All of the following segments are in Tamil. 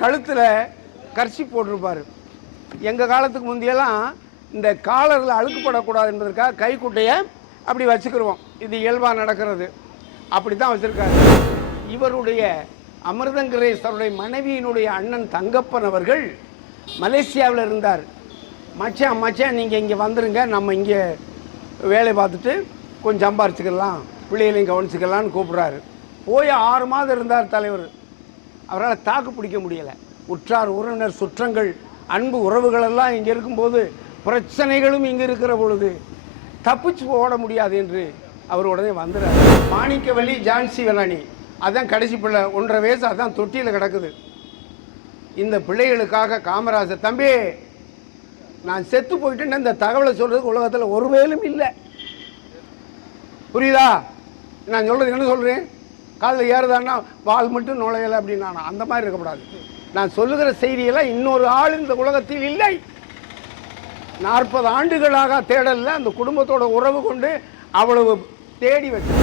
கழுத்தில் கர்ச்சி போட்டிருப்பார். எங்கள் காலத்துக்கு முந்தையெல்லாம் இந்த காலரில் அழுக்குப்படக்கூடாது என்பதற்காக கைக்குட்டையை அப்படி வச்சுக்கிடுவோம் இது இயல்பாக நடக்கிறது. அப்படி தான் வச்சுருக்காரு. இவருடைய அமிர்தங்கிரேசருடைய மனைவியினுடைய அண்ணன் தங்கப்பன் அவர்கள் மலேசியாவில் இருந்தார். மச்சான் மச்சான் நீங்கள் இங்கே வந்துருங்க. நம்ம இங்கே வேலை பார்த்துட்டு கொஞ்சம் சம்பாரிச்சுக்கலாம். பிள்ளைகளையும் கவனிச்சுக்கலான்னு கூப்பிட்றாரு. போய் ஆறு மாதம் இருந்தார் தலைவர். அவரால் தாக்கு பிடிக்க முடியலை. உற்றார் உறவினர் சுற்றங்கள் அன்பு உறவுகளெல்லாம் இங்கே இருக்கும்போது பிரச்சனைகளும் இங்கே இருக்கிற பொழுது தப்பிச்சு ஓட முடியாது என்று அவர் உடனே வந்துடுறார் மாணிக்கவல்லி ஜான்சி வெலானி அதான் கடைசி பிள்ளை. ஒன்றரை வயசு அதான் தொட்டியில் கிடக்குது. இந்த பிள்ளைகளுக்காக காமராஜர் தம்பி நான் செத்து போயிட்டேன்னு இந்த தகவலை சொல்கிறதுக்கு உலகத்தில் ஒரு வேலும் இல்லை. புரியுதா? நான் சொல்கிறது என்ன சொல்கிறேன் காலையில் ஏறுதான்னா வால் மட்டும் நுழையலை அப்படின்னு நான் அந்த மாதிரி இருக்கக்கூடாது. நான் சொல்லுகிற செய்தியெல்லாம் இன்னொரு ஆள் இந்த உலகத்தில் இல்லை. நாற்பது ஆண்டுகளாக தேடலில் அந்த குடும்பத்தோட உறவு கொண்டு அவ்வளவு தேடி வச்சு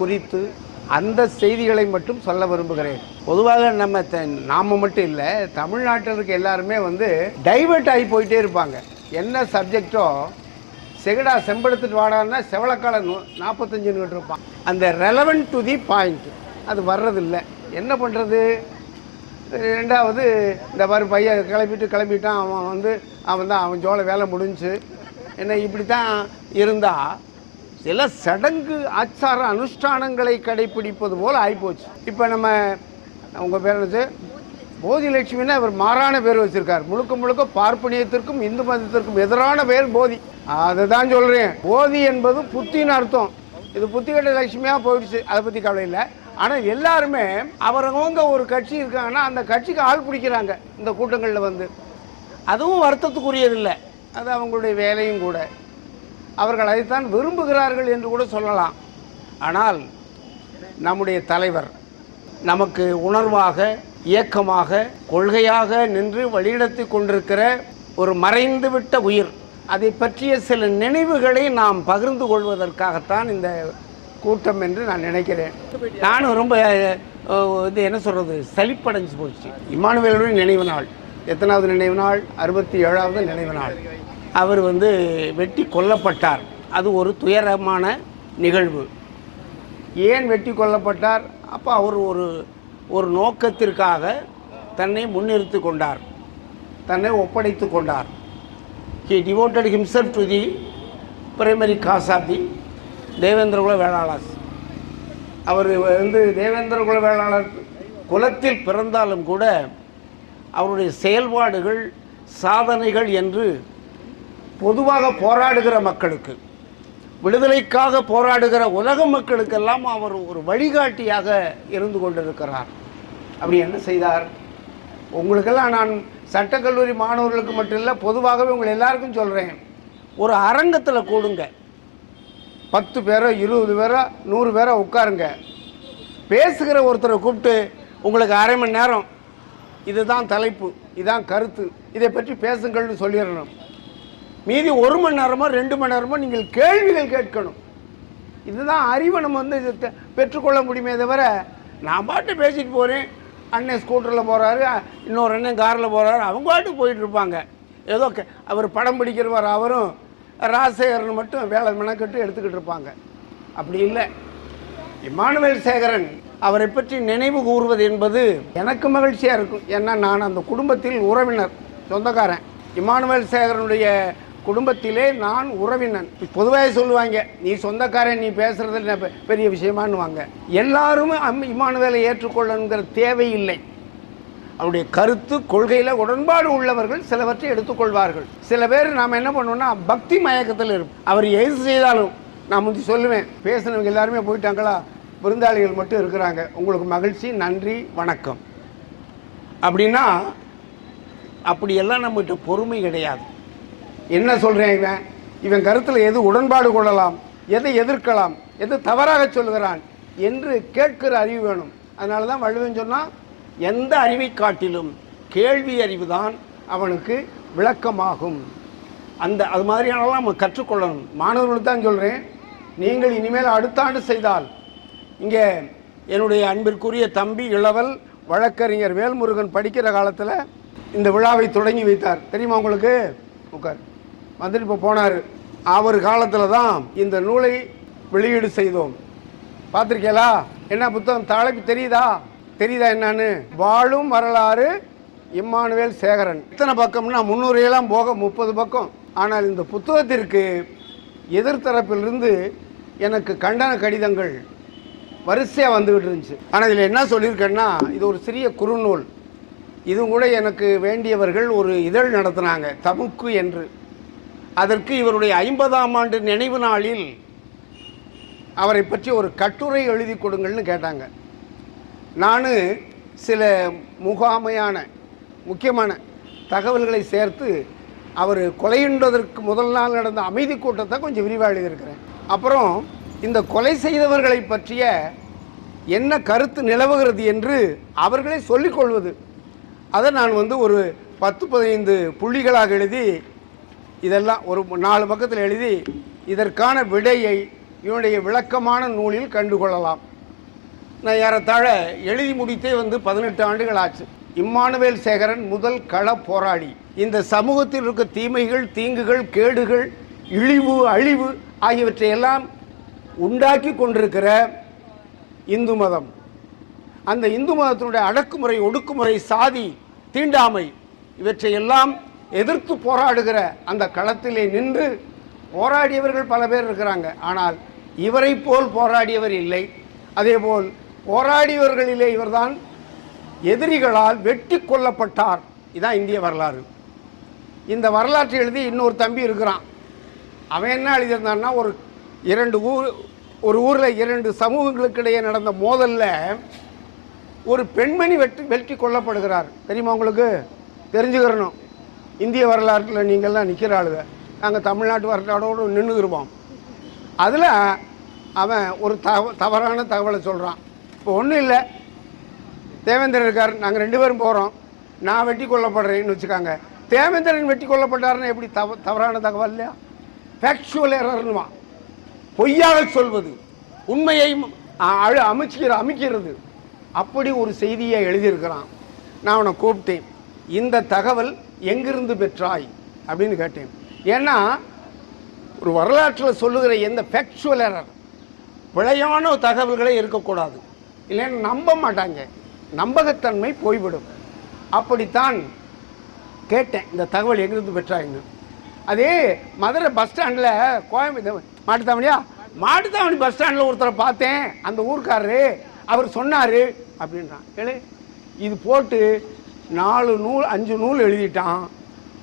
குறித்து அந்த செய்திகளை மட்டும் சொல்ல விரும்புகிறேன். பொதுவாக நம்ம நாம மட்டும் இல்லை தமிழ்நாட்டில் இருக்க எல்லாருமே வந்து டைவர்ட் ஆகி போயிட்டே இருப்பாங்க. என்ன சப்ஜெக்டோ செகடா செம்படுத்துட்டு வாடான்னா செவளக்கால நூ நாற்பத்தஞ்சுன்னு இருப்பான். அந்த ரெலவென்ட் டு தி பாயிண்ட் அது வர்றதில்லை. என்ன பண்ணுறது ரெண்டாவது இந்த மாதிரி பையன் கிளம்பிட்டு கிளம்பிட்டான். அவன் வந்து அவன் தான் அவன் ஜோலை வேலை முடிஞ்சு. என்ன இப்படி தான் இருந்தால் சில சடங்கு ஆச்சார அனுஷ்டானங்களை கடைப்பிடிப்பது போல் ஆகிப்போச்சு இப்போ நம்ம உங்கள் பேர் என்னது? போதிலட்சுமின்னா அவர் மாறான பேர் வச்சிருக்கார். முழுக்க முழுக்க பார்ப்பனியத்திற்கும் இந்து மதத்திற்கும் எதிரான பேர் போதி. அதை தான் சொல்கிறேன் போதி என்பது புத்தின்னு அர்த்தம். இது புத்திகட்ட லட்சுமியாக போயிடுச்சு. அதை பற்றி கவலை இல்லை. ஆனால் எல்லாருமே அவரவங்க ஒரு கட்சி இருக்காங்கன்னா அந்த கட்சிக்கு ஆள் பிடிக்கிறாங்க. இந்த கூட்டங்களில் வந்து. அதுவும் வருத்தத்துக்குரியதில்லை. அது அவங்களுடைய வேலையும் கூட. அவர்கள் அதைத்தான் விரும்புகிறார்கள் என்று கூட சொல்லலாம். ஆனால் நம்முடைய தலைவர் நமக்கு உணர்வாக இயக்கமாக கொள்கையாக நின்று வழிநடத்தி கொண்டிருக்கிற ஒரு மறைந்துவிட்ட உயிர். அதை பற்றிய சில நினைவுகளை நாம் பகிர்ந்து கொள்வதற்காகத்தான் இந்த கூட்டம் என்று நான் நினைக்கிறேன். நானும் ரொம்ப இது என்ன சொல்கிறது சலிப்படைஞ்சு போச்சு. இமானுவேலுடைய நினைவு நாள். எத்தனாவது நினைவு நாள்? அறுபத்தி ஏழாவது நினைவு நாள். அவர் வந்து வெட்டி கொல்லப்பட்டார். அது ஒரு துயரமான நிகழ்வு. ஏன் வெட்டி கொல்லப்பட்டார்? அப்போ அவர் ஒரு ஒரு நோக்கத்திற்காக தன்னை முன்னிறுத்து கொண்டார். தன்னை ஒப்படைத்து கொண்டார். He devoted himself to the primary cause of the Devendrakula Vellalar. அவர் வந்து தேவேந்திரகுல வேளாளர் குலத்தில் பிறந்தாலும் கூட அவருடைய செயல்பாடுகள் சாதனைகள் என்று பொதுவாக போராடுகிற மக்களுக்கு விடுதலைக்காக போராடுகிற உலக மக்களுக்கெல்லாம் அவர் ஒரு வழிகாட்டியாக இருந்து கொண்டிருக்கிறார். அப்படி என்ன செய்தார்? உங்களுக்கெல்லாம் நான் சட்டக்கல்லூரி மாணவர்களுக்கு மட்டும் இல்லை பொதுவாகவே உங்களை எல்லாருக்கும் சொல்கிறேன் ஒரு அரங்கத்தில் கூடுங்க. பத்து பேரோ இருபது பேரோ நூறு பேரோ உட்காருங்க. பேசுகிற ஒருத்தரை கூப்பிட்டு உங்களுக்கு அரை மணி நேரம். இதுதான் தலைப்பு இதுதான் கருத்து. இதை பற்றி பேசுங்கள்னு சொல்லிடணும். மீதி ஒரு மணி நேரமோ ரெண்டு மணி நேரமோ நீங்கள் கேள்விகள் கேட்கணும். இதுதான் அறிவை நம்ம வந்து இது பெற்றுக்கொள்ள முடியுமே தவிர நான் பாட்டு பேசிட்டு போகிறேன் அண்ணன் ஸ்கூட்டரில் போகிறாரு இன்னொரு அண்ணன் காரில் போகிறாரு அவங்க பாட்டுக்கு போயிட்டுருப்பாங்க ஏதோ கே அவர் படம் பிடிக்கிறவர் அவரும் ராசேகரன் மட்டும் வேலை மெனக்கட்டு எடுத்துக்கிட்டு இருப்பாங்க. அப்படி இல்லை. இமானுவேல் சேகரன் அவரை பற்றி நினைவு கூறுவது என்பது எனக்கு மகிழ்ச்சியாக இருக்கும். ஏன்னா நான் அந்த குடும்பத்தில் உறவினர் சொந்தக்காரன். இமானுவேல் சேகரனுடைய குடும்பத்திலே நான் உறவினன். பொதுவாக சொல்லுவாங்க நீ சொந்தக்காரன் நீ பேசுறது என்ன பெ- பெரிய விஷயமானுவாங்க எல்லாருமே அம் இமானுவேலை ஏற்றுக்கொள்ளணுங்கிற தேவையில்லை அவருடைய கருத்து கொள்கையில் உடன்பாடு உள்ளவர்கள் சிலவற்றை எடுத்துக்கொள்வார்கள். சில பேர் நாம் என்ன பண்ணுவோம்னா பக்தி மயக்கத்தில் இருப்போம் அவர் எது செய்தாலும் நான் முந்தி சொல்லுவேன் பேசினவங்க எல்லாருமே போயிட்டாங்களா? விருந்தாளிகள் மட்டும் இருக்கிறாங்க. உங்களுக்கு மகிழ்ச்சி நன்றி வணக்கம். அப்படின்னா அப்படியெல்லாம் நம்மகிட்ட பொறுமை கிடையாது. என்ன சொல்கிறேன் இவன்? இவன் கருத்தில் எது உடன்பாடு கொள்ளலாம் எதை எதிர்க்கலாம் எது தவறாக சொல்கிறான் என்று கேட்கிற அறிவு வேணும். அதனால தான் வள்ளுவன் சொன்னால் எந்த அறிவை காட்டிலும் கேள்வி அறிவு தான் அவனுக்கு விளக்கமாகும். அந்த அது மாதிரியானலாம் நம்ம கற்றுக்கொள்ளணும். மாணவர்களுக்கு தான் சொல்கிறேன் நீங்கள் இனிமேல் அடுத்த ஆண்டு செய்தால் இங்கே என்னுடைய அன்பிற்குரிய தம்பி இளவல் வழக்கறிஞர் வேல்முருகன் படிக்கிற காலத்தில் இந்த விழாவை தொடங்கி வைத்தார். தெரியுமா உங்களுக்கு? உட்கார். வந்துட்டு இப்போ போனார். அவர் காலத்தில் தான் இந்த நூலை வெளியீடு செய்தோம். பார்த்துருக்கீங்களா? என்ன புத்தகம்? தலைப்பு தெரியுதா? தெரியுதா என்னன்னு? வாழும் வரலாறு இம்மானுவேல் சேகரன். இத்தனை பக்கம்னா முந்நூறையெல்லாம் போக முப்பது பக்கம். ஆனால் இந்த புத்தகத்திற்கு எதிர்த்தரப்பிலிருந்து எனக்கு கண்டன கடிதங்கள் வரிசையாக வந்துகிட்டு இருந்துச்சு. ஆனால் இதில் என்ன சொல்லியிருக்கேன்னா இது ஒரு சிறிய குறுநூல். இது கூட எனக்கு வேண்டியவர்கள் ஒரு இதழ் நடத்தினாங்க தமுக்கு என்று. அதற்கு இவருடைய ஐம்பதாம் ஆண்டு நினைவு நாளில் அவரை பற்றி ஒரு கட்டுரை எழுதி கொடுங்கள்னு கேட்டாங்க. நான் சில முகாமையான முக்கியமான தகவல்களை சேர்த்து அவர் கொலையுண்டதற்கு முதல் நாள் நடந்த அமைதி கூட்டத்தை கொஞ்சம் விரிவாக எழுதியிருக்கிறேன். அப்புறம் இந்த கொலை செய்தவர்களை பற்றிய என்ன கருத்து நிலவுகிறது என்று அவர்களே சொல்லிக்கொள்வது அதை நான் வந்து ஒரு பத்து பதினைந்து புள்ளிகளாக எழுதி இதெல்லாம் ஒரு நாலு பக்கத்தில் எழுதி இதற்கான விடையை இவனுடைய விளக்கமான நூலில் கண்டுகொள்ளலாம். நான் ஏறத்தாழ எழுதி முடித்தே வந்து பதினெட்டு ஆண்டுகள் ஆச்சு. இம்மானுவேல் சேகரன் முதல் கள போராளி. இந்த சமூகத்தில் இருக்க தீமைகள் தீங்குகள் கேடுகள் இழிவு அழிவு ஆகியவற்றை எல்லாம் உண்டாக்கி கொண்டிருக்கிற இந்து மதம். அந்த இந்து மதத்தினுடைய அடக்குமுறை ஒடுக்குமுறை சாதி தீண்டாமை இவற்றையெல்லாம் எதிர்த்து போராடுகிற அந்த களத்திலே நின்று போராடியவர்கள் பல பேர் இருக்கிறாங்க. ஆனால் இவரை போல் போராடியவர் இல்லை. அதேபோல் போராடியவர்களிலே இவர்தான் எதிரிகளால் வெட்டி கொல்லப்பட்டார். இதான் இந்திய வரலாறு. இந்த வரலாற்றை எழுதி இன்னொரு தம்பி இருக்கிறான். அவன் என்ன எழுதியிருந்தான்னா ஒரு இரண்டு ஊர் ஒரு ஊரில் இரண்டு சமூகங்களுக்கு இடையே நடந்த மோதலில் ஒரு பெண்மணி வெட்டி வெட்டி கொல்லப்படுகிறார். தெரியுமா உங்களுக்கு? தெரிஞ்சுக்கிறணும். இந்திய வரலாற்றில் நீங்கள்லாம் நிற்கிற ஆளுங்க. நாங்கள் தமிழ்நாட்டு வரலாற்றோடு நின்றுருவோம் அதில் அவன் ஒரு தகவ தவறான தகவலை சொல்கிறான் இப்போ ஒன்றும் இல்லை. தேவேந்திரன் இருக்கார். நாங்கள் ரெண்டு பேரும் போகிறோம் நான் வெட்டி கொல்லப்படுறேன்னு வச்சுக்காங்க. தேவேந்திரன் வெட்டி கொல்லப்பட்டாருன்னு எப்படி தவ தவறான தகவல் இல்லையா? ஃபேக்சுவல் எரர்னுவான் பொய்யாக சொல்வது. உண்மையை அழு அமைச்சிக்கிற அமைக்கிறது. அப்படி ஒரு செய்தியை எழுதியிருக்கிறான். நான் அவனை கூப்பிட்டேன். இந்த தகவல் எங்கிருந்து பெற்றாய்? அப்படின்னு கேட்டேன். ஏன்னா ஒரு வரலாற்றில் சொல்லுகிற எந்த ஃபேக்சுவல் எரர் பிழையான தகவல்களே இருக்கக்கூடாது. இல்லைன்னு நம்ப மாட்டாங்க. நம்பகத்தன்மை போய்விடும். அப்படித்தான் கேட்டேன் இந்த தகவல் எங்கிருந்து பெற்றாயின்னு. அதே மதுரை பஸ் ஸ்டாண்டில் கோயம்புத்தூர் மாட்டுத்தாவணியா? மாட்டுத்தாவணி பஸ் ஸ்டாண்டில் ஒருத்தரை பார்த்தேன். அந்த ஊர்க்காரரு அவர் சொன்னார் அப்படின்றான். ஏழு இது போட்டு நாலு நூல் அஞ்சு நூல் எழுதிட்டான்.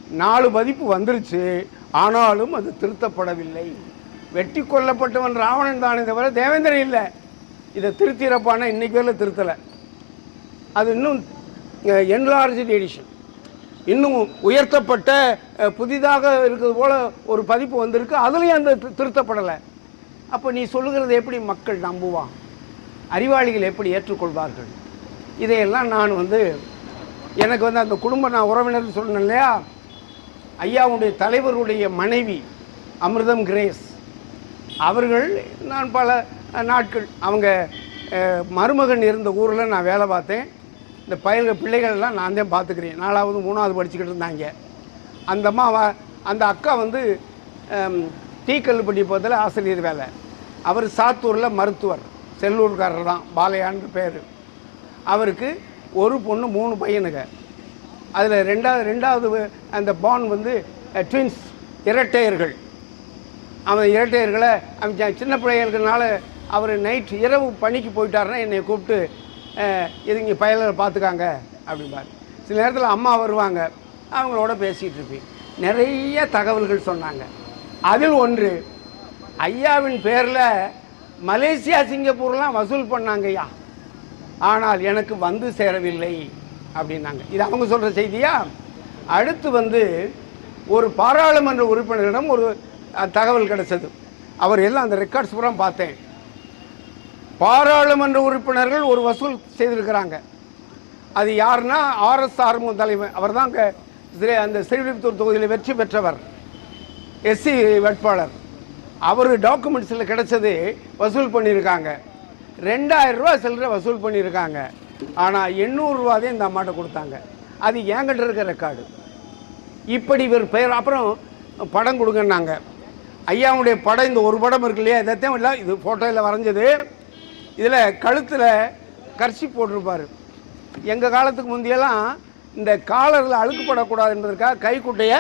நாலு பதிப்பு வந்துருச்சு. ஆனாலும் அது திருத்தப்படவில்லை. வெட்டி கொல்லப்பட்டவன் ராவணன் தானே தவிர தேவேந்திரன் இல்லை. இதை திருத்திறப்பான இன்றைக்கு வரல திருத்தலை. அது இன்னும் என்லார்ஜ் எடிஷன் இன்னும் உயர்த்தப்பட்ட புதிதாக இருக்கிறது போல் ஒரு பதிப்பு வந்திருக்கு. அதுலேயும் அந்த திருத்தப்படலை. அப்போ நீ சொல்லுகிறது எப்படி மக்கள் நம்புவான்? அறிவாளிகள் எப்படி ஏற்றுக்கொள்வார்கள்? இதையெல்லாம் நான் வந்து எனக்கு வந்து அந்த குடும்ப நான் உறவினர் சொன்னேன் இல்லையா? ஐயாவுடைய தலைவருடைய மனைவி அமிர்தம் கிரேஸ். அவர்கள் நான் பல நாட்கள் அவங்க மருமகன் இருந்த ஊரில் நான் வேலை பார்த்தேன். இந்த பயிர்கள் பிள்ளைகள்லாம் நான் தான் பார்த்துக்கிறேன். நாலாவது மூணாவது படிச்சுக்கிட்டு இருந்தாங்க. அந்த அம்மா அந்த அக்கா வந்து டீ டீக்கல்லுப்பட்டி பக்கத்தில் ஆசிரியர் வேலை. அவர் சாத்தூரில் மருத்துவர் செல்லூர்காரர் தான் பாலையான்னு பேர். அவருக்கு ஒரு பொண்ணு மூணு பையனுங்க. அதில் ரெண்டாவது ரெண்டாவது அந்த பான் வந்து ட்வின்ஸ் இரட்டையர்கள். அவன் இரட்டையர்களை அவன் சின்ன பிள்ளைகளுக்குனால அவர் நைட் இரவு பணிக்கு போயிட்டாருன்னா என்னை கூப்பிட்டு இது இங்கே பயலரை பார்த்துக்காங்க அப்படிம்பார். சில நேரத்தில் அம்மா வருவாங்க அவங்களோட பேசிகிட்டு இருப்பேன் நிறைய தகவல்கள் சொன்னாங்க. அதில் ஒன்று ஐயாவின் பேரில் மலேசியா சிங்கப்பூர்லாம் வசூல் பண்ணாங்க ஐயா ஆனால் எனக்கு வந்து சேரவில்லை அப்படின்னாங்க. இது அவங்க சொல்கிற செய்தியா? அடுத்து வந்து ஒரு பாராளுமன்ற உறுப்பினரிடம் ஒரு தகவல் கிடைச்சது. அவர் எல்லாம் அந்த ரெக்கார்ட்ஸ் பூரா பார்த்தேன். பாராளுமன்ற உறுப்பினர்கள் ஒரு வசூல் செய்திருக்கிறாங்க. அது யாருன்னா ஆர்எஸ் ஆர்மு தலைவர். அவர் தான் அங்கே அந்த ஸ்ரீவில்லிபுத்தூர் தொகுதியில் வெற்றி பெற்றவர். எஸ்சி வேட்பாளர். அவர் டாக்குமெண்ட்ஸில் கிடைச்சது வசூல் பண்ணியிருக்காங்க. ரெண்டாயிரம் ரூபா சில்லறை வசூல் பண்ணியிருக்காங்க. ஆனால் எண்ணூறுரூவா தான் இந்த அம்மாட்ட கொடுத்தாங்க. அது என்கிட்ட இருக்கிற ரெக்கார்டு இப்படி இவர் பெயர் அப்புறம் படம் கொடுங்கன்னாங்க. ஐயாவுடைய படம் இந்த ஒரு படம் இருக்கு இல்லையா? இதைத்தான் இல்லை இது ஃபோட்டோவில் வரைஞ்சது. இதில் கழுத்தில் கர்ச்சி போட்டிருப்பார். எங்கள் காலத்துக்கு முந்தையெல்லாம் இந்த காலரில் அழுக்குப்படக்கூடாதுன்றதுக்காக கைக்குட்டையை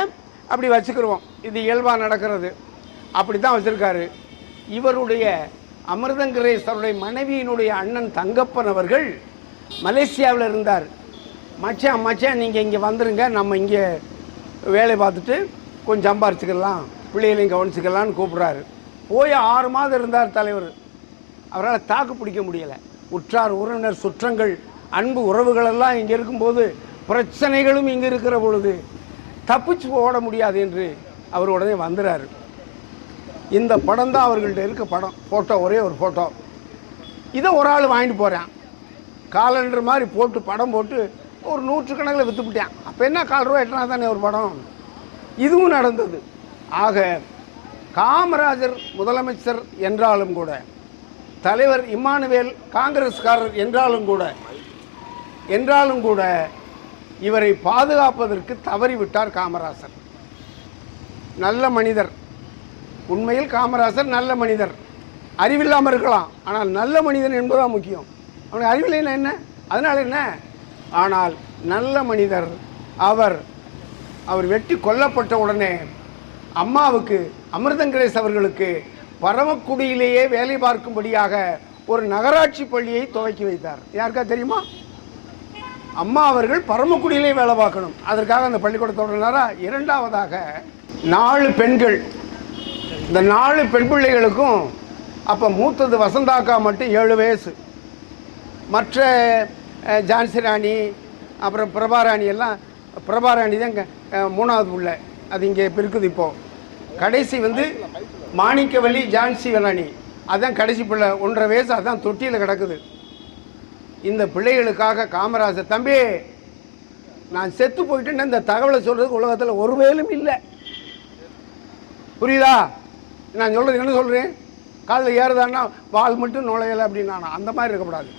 அப்படி வச்சுக்கிடுவோம் இது இயல்பாக நடக்கிறது. அப்படி தான் வச்சுருக்காரு. இவருடைய அமிர்தங்கரேஸ் அவருடைய மனைவியினுடைய அண்ணன் தங்கப்பன் அவர்கள் மலேசியாவில் இருந்தார். மச்சான் மச்சான் நீங்கள் இங்கே வந்துடுங்க நம்ம இங்கே வேலை பார்த்துட்டு கொஞ்சம் சம்பாரிச்சுக்கலாம் பிள்ளைகளையும் கவனிச்சுக்கலான்னு கூப்பிட்றாரு. போய் ஆறு மாதம் இருந்தார் தலைவர். அவரால் தாக்கு பிடிக்க முடியலை. உற்றார் உறவினர் சுற்றங்கள் அன்பு உறவுகளெல்லாம் இங்கே இருக்கும்போது பிரச்சனைகளும் இங்கே இருக்கிற பொழுது தப்பிச்சு ஓட முடியாது என்று அவர் உடனே வந்துறாரு. இந்த படம் தான் அவர்கள்ட்ட இருக்க படம். ஃபோட்டோ ஒரே ஒரு ஃபோட்டோ இதை ஒரு ஆள் வாங்கிட்டு போகிறேன் காலண்டர் மாதிரி போட்டு படம் போட்டு ஒரு நூற்றுக்கணக்கில் விற்றுப்பிட்டேன் அப்போ என்ன கால் ரூபா எட்டனா தானே ஒரு படம்? இதுவும் நடந்தது. ஆக காமராஜர் முதலமைச்சர் என்றாலும் கூட தலைவர் இம்மானுவேல் காங்கிரஸ்காரர் என்றாலும் கூட என்றாலும் கூட இவரை பாதுகாப்பதற்கு தவறிவிட்டார் காமராசர். நல்ல மனிதர். உண்மையில் காமராசர் நல்ல மனிதர். அறிவில்லாமல் இருக்கலாம். ஆனால் நல்ல மனிதன் என்பதுதான் முக்கியம். அவனுக்கு அறிவில்லைன்னா என்ன அதனால் என்ன? ஆனால் நல்ல மனிதர் அவர் அவர் வெட்டி கொல்லப்பட்ட உடனே அம்மாவுக்கு அமிர்தங்கரேஸ் அவர்களுக்கு பரமக்குடியிலேயே வேலை பார்க்கும்படியாக ஒரு நகராட்சி பள்ளியை துவக்கி வைத்தார். யாருக்கா தெரியுமா? அம்மா அவர்கள் பரமக்குடியிலே வேலை பார்க்கணும். அதற்காக அந்த பள்ளிக்கூடத்தை தொடங்கினாரா? இரண்டாவதாக நாலு பெண்கள் இந்த நாலு பெண் பிள்ளைகளுக்கும் அப்போ மூத்தது வசந்தாக்கா மட்டும் ஏழு வயசு. மற்ற ஜான்சி ராணி அப்புறம் பிரபாராணி எல்லாம் பிரபாராணி தான் இங்க, மூணாவது பிள்ளை. அது இங்கே இப்போ. இருக்குது இப்போது கடைசி வந்து மாணிக்கவல்லி ஜான்சி ராணி. அதுதான் கடைசி பிள்ளை. ஒன்றரை வயசு அதுதான் தொட்டியில் கிடக்குது. இந்த பிள்ளைகளுக்காக காமராஜர் தம்பி நான் செத்து போயிட்டேன்னு இந்த தகவலை சொல்கிறதுக்கு உலகத்தில் ஒரு வேலும் இல்லை. புரியுதா? நான் சொல்கிறது என்ன சொல்கிறேன் காலில் ஏறுதான்னா வால் மட்டும் நுழையலை அப்படின்னு நான் அந்த மாதிரி இருக்கக்கூடாது.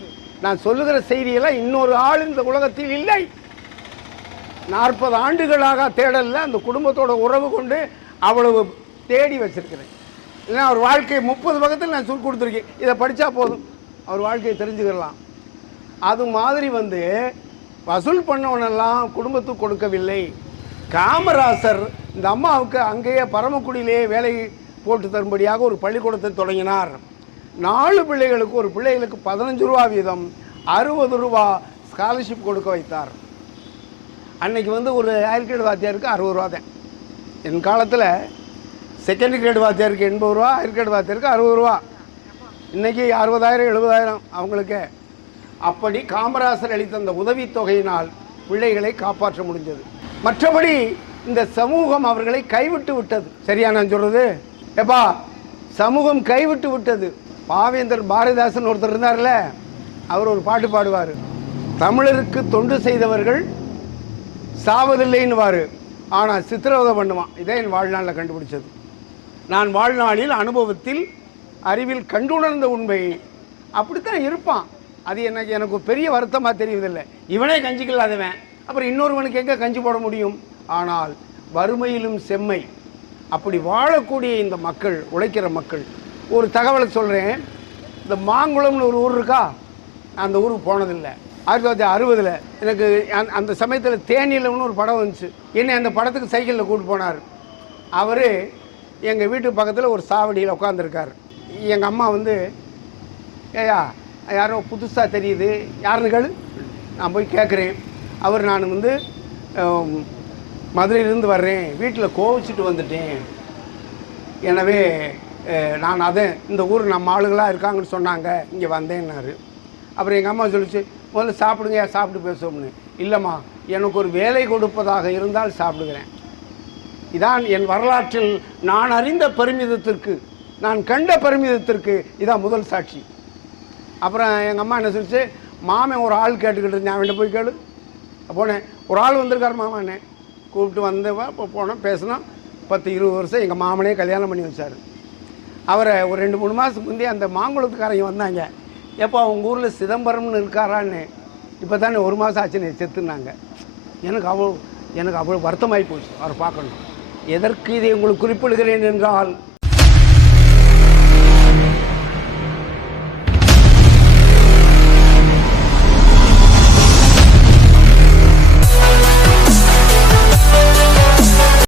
நான் சொல்லுகிற செய்தியெல்லாம் இன்னொரு ஆள் இந்த உலகத்தில் இல்லை. நாற்பது ஆண்டுகளாக தேடலில் அந்த குடும்பத்தோட உறவு கொண்டு அவ்வளவு தேடி வச்சிருக்கிறேன். இல்லைன்னா அவர் வாழ்க்கை முப்பது பக்கத்தில் நான் சொல்லி கொடுத்துருக்கேன். இதை படித்தா போதும். அவர் வாழ்க்கையை தெரிஞ்சுக்கலாம் அது மாதிரி வந்து வசூல் பண்ணவனெல்லாம் குடும்பத்துக்கு கொடுக்கவில்லை. காமராசர் இந்த அம்மாவுக்கு அங்கேயே பரமக்குடியிலேயே வேலை போட்டு தரும்படியாக ஒரு பள்ளிக்கூடத்தை தொடங்கினார். நாலு பிள்ளைகளுக்கு ஒரு பிள்ளைகளுக்கு பதினஞ்சு ரூபா வீதம் அறுபது ரூபா ஸ்காலர்ஷிப் கொடுக்க வைத்தார். அன்னைக்கு வந்து ஒரு ஹையர் கிரேட் வாத்தியாருக்கு அறுபது ரூபா தான். என் காலத்தில் செகண்ட் கிரேட் வாத்தியாருக்கு எண்பது ரூபா ஹையர் கிரேட் வாத்தியாருக்கு அறுபது ரூபா. இன்றைக்கி அறுபதாயிரம் எழுபதாயிரம் அவங்களுக்கு. அப்படி காமராசர் அளித்த அந்த உதவித்தொகையினால் பிள்ளைகளை காப்பாற்ற முடிஞ்சது. மற்றபடி இந்த சமூகம் அவர்களை கைவிட்டு விட்டது. சரியா நான் சொல்கிறது ஏப்பா சமூகம் கைவிட்டு விட்டது. பாவேந்தர் பாரதிதாசன் ஒருத்தர் இருந்தார்ல அவர் ஒரு பாட்டு பாடுவார். தமிழருக்கு தொண்டு செய்தவர்கள் சாவதில்லைன்னுவார். ஆனால் சித்திரவதை பண்ணுவான். இதை என் வாழ்நாளில் கண்டுபிடிச்சது. நான் வாழ்நாளில் அனுபவத்தில் அறிவில் கண்டுணர்ந்த உண்மை. அப்படித்தான் இருப்பான். அது எனக்கு எனக்கு பெரிய வருத்தமாக தெரிவதில்லை இவனே கஞ்சிக்கல்லாதவன் அப்புறம் இன்னொருவனுக்கு எங்கே கஞ்சி போட முடியும்? ஆனால் வறுமையிலும் செம்மை. அப்படி வாழக்கூடிய இந்த மக்கள் உழைக்கிற மக்கள் ஒரு தகவலை சொல்கிறேன் இந்த மாங்குளம்னு ஒரு ஊர் இருக்கா? நான் அந்த ஊருக்கு போனதில்லை. ஆயிரத்தி தொள்ளாயிரத்தி அறுபதில் எனக்கு அந்த- அந்த சமயத்தில் தேனியிலன்னு ஒரு படம் வந்துச்சு. என்னை அந்த படத்துக்கு சைக்கிளில் கூட்டு போனார். அவர் எங்கள் வீட்டு பக்கத்தில் ஒரு சாவடியில் உட்காந்துருக்கார் எங்கள் அம்மா வந்து ஏயா யாரோ புதுசாக தெரியுது. யாருன்னு கேளு. நான் போய் கேட்குறேன் அவர் நான் வந்து மதுரையிலேருந்து வர்றேன். வீட்டில் கோவிச்சிட்டு வந்துட்டேன். எனவே நான் அதை இந்த ஊர் நம்ம ஆளுங்களாக இருக்காங்கன்னு சொன்னாங்க. இங்கே வந்தேன்னாரு. அப்புறம் எங்கள் அம்மா சொல்லிச்சு முதல்ல சாப்பிடுங்க சாப்பிட்டு பேசுவோம்னு. இல்லைம்மா எனக்கு ஒரு வேலை கொடுப்பதாக இருந்தால் சாப்பிடுகிறேன். இதான் என் வரலாற்றில் நான் அறிந்த பெருமிதத்திற்கு நான் கண்ட பெருமிதத்திற்கு இதான் முதல் சாட்சி. அப்புறம் எங்கள் அம்மா என்ன சொல்லிச்சு மாமன் ஒரு ஆள் கேட்டுக்கிட்டு இருந்தேன். அவன்கிட்ட போய் கேளு. போனேன் ஒரு ஆள் வந்திருக்கார் மாமான்னு கூப்பிட்டு வந்தவா இப்போ போனோம் பேசினோம். பத்து இருபது வருஷம் எங்கள் மாமனே கல்யாணம் பண்ணி வச்சார். அவரை ஒரு ரெண்டு மூணு மாதத்துக்கு முந்தைய அந்த மாங்குளத்துக்காரங்க வந்தாங்க. எப்போ அவங்க ஊரில் சிதம்பரம்னு இருக்காரான்னு இப்போ தானே ஒரு மாதம் ஆச்சுன்னு செத்துனாங்க. எனக்கு அவ்வளோ எனக்கு அவ்வளோ வருத்தமாகி போச்சு. அவரை பார்க்கணும். எதற்கு இதை உங்களுக்கு குறிப்பிடுகிறேன் என்றால்